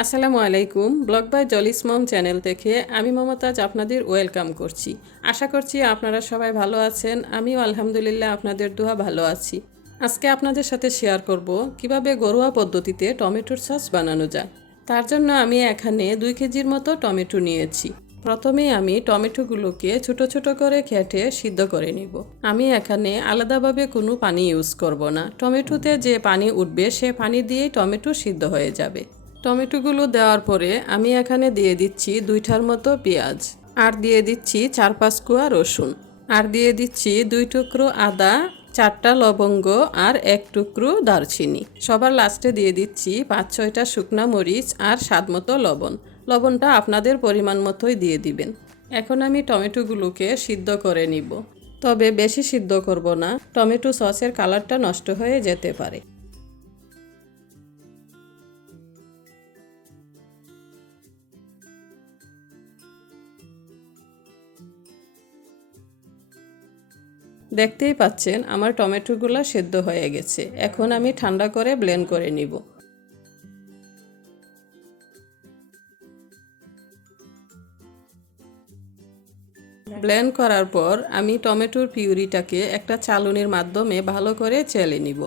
আসসালামু আলাইকুম। Blog by Jolis mom channel থেকে আমি মমতাজ আপনাদের ওয়েলকাম করছি। আশা করছি আপনারা সবাই ভালো আছেন। আমিও আলহামদুলিল্লাহ আপনাদের দোয়া ভালো আছি। আজকে আপনাদের সাথে শেয়ার করব কিভাবে ঘরোয়া পদ্ধতিতে টমেটোর সস বানানো যায়। তার জন্য আমি এখানে 2 কেজির মতো টমেটো নিয়েছি। প্রথমেই আমি টমেটোগুলোকে ছোট ছোট করে কেটে সিদ্ধ করে নিব। আমি এখানে আলাদাভাবে কোনো পানি ইউজ করব না। টমেটোতে যে পানি উঠবে সে পানি দিয়েই টমেটো সিদ্ধ হয়ে যাবে। টমেটোগুলো দেওয়ার পরে আমি এখানে দিয়ে দিচ্ছি 2টার মতো পেঁয়াজ, আর দিয়ে দিচ্ছি 4-5 কোয়া রসুন, আর দিয়ে দিচ্ছি 2 টুকরো আদা, 4টা লবঙ্গ আর 1 টুকরো দারচিনি। সবার লাস্টে দিয়ে দিচ্ছি 5-6টা শুকনা মরিচ আর স্বাদ মতো লবণ। লবণটা আপনাদের পরিমাণ মতোই দিয়ে দিবেন। এখন আমি টমেটোগুলোকে সিদ্ধ করে নিব, তবে বেশি সিদ্ধ করব না, টমেটো সসের কালারটা নষ্ট হয়ে যেতে পারে। দেখতেই পাচ্ছেন আমার টমেটোগুলো সেদ্ধ হয়ে গেছে। এখন আমি ঠান্ডা করে ব্লেন্ড করে নিব। ব্লেন্ড করার পর আমি টমেটোর পিউরিটাকে একটা চালনির মাধ্যমে ভালো করে চেলে নিব।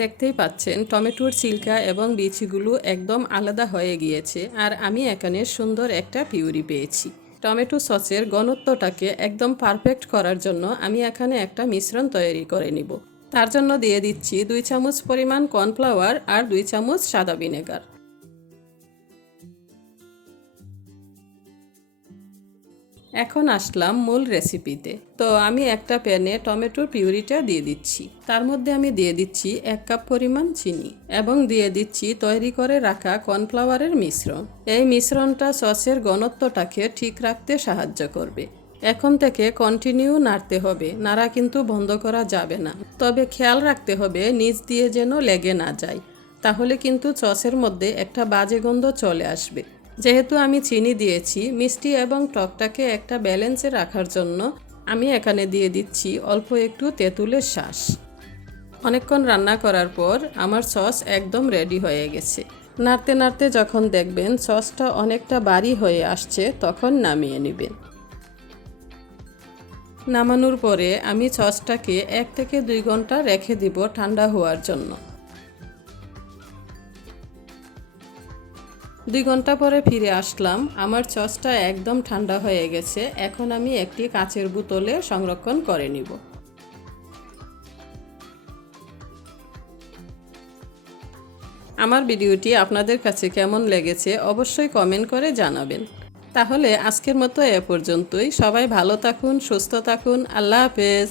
দেখতেই পাচ্ছেন টমেটোর ছিলকা এবং বিচিগুলো একদম আলাদা হয়ে গিয়েছে, আর আমি এখানে সুন্দর একটা পিউরি পেয়েছি। টমেটো সসের ঘনত্বটাকে একদম পারফেক্ট করার জন্য আমি এখানে একটা মিশ্রণ তৈরি করে নিব। তার জন্য দিয়ে দিচ্ছি 2 চামচ পরিমাণ কর্নফ্লাওয়ার আর 2 চামচ সাদা ভিনেগার। এখন আসলাম মূল রেসিপিতে। তো আমি একটা প্যানে টমেটোর পিউরিটা দিয়ে দিচ্ছি। তার মধ্যে আমি দিয়ে দিচ্ছি 1 কাপ পরিমাণ চিনি এবং দিয়ে দিচ্ছি তৈরি করে রাখা কর্নফ্লাওয়ারের মিশ্রণ। এই মিশ্রণটা সসের ঘনত্বটাকে ঠিক রাখতে সাহায্য করবে। এখন থেকে কন্টিনিউ নাড়তে হবে, নাড়া কিন্তু বন্ধ করা যাবে না। তবে খেয়াল রাখতে হবে নিচ দিয়ে যেন লেগে না যায়, তাহলে কিন্তু সসের মধ্যে একটা বাজে গন্ধ চলে আসবে। যেহেতু আমি চিনি দিয়েছি, মিষ্টি এবং টকটাকে একটা ব্যালেন্সে রাখার জন্য আমি এখানে দিয়ে দিচ্ছি অল্প একটু তেঁতুলের শাঁস। অনেকক্ষণ রান্না করার পর আমার সস একদম রেডি হয়ে গেছে। নাড়তে নাড়তে যখন দেখবেন সসটা অনেকটা বাড়ি হয়ে আসছে, তখন নামিয়ে নেবেন। নামানোর পরে আমি সসটাকে 1 থেকে 2 ঘন্টা রেখে দিব ঠান্ডা হওয়ার জন্য। 2 ঘন্টা পরে ফিরে আসলাম। আমার সসটা একদম ঠান্ডা হয়ে গেছে। এখন আমি একটি কাচের বোতলে সংরক্ষণ করে নিব। আমার ভিডিওটি আপনাদের কাছে কেমন লেগেছে অবশ্যই কমেন্ট করে জানাবেন। তাহলে আজকের মতো এ পর্যন্তই। সবাই ভালো থাকুন, সুস্থ থাকুন। আল্লাহ হাফেজ।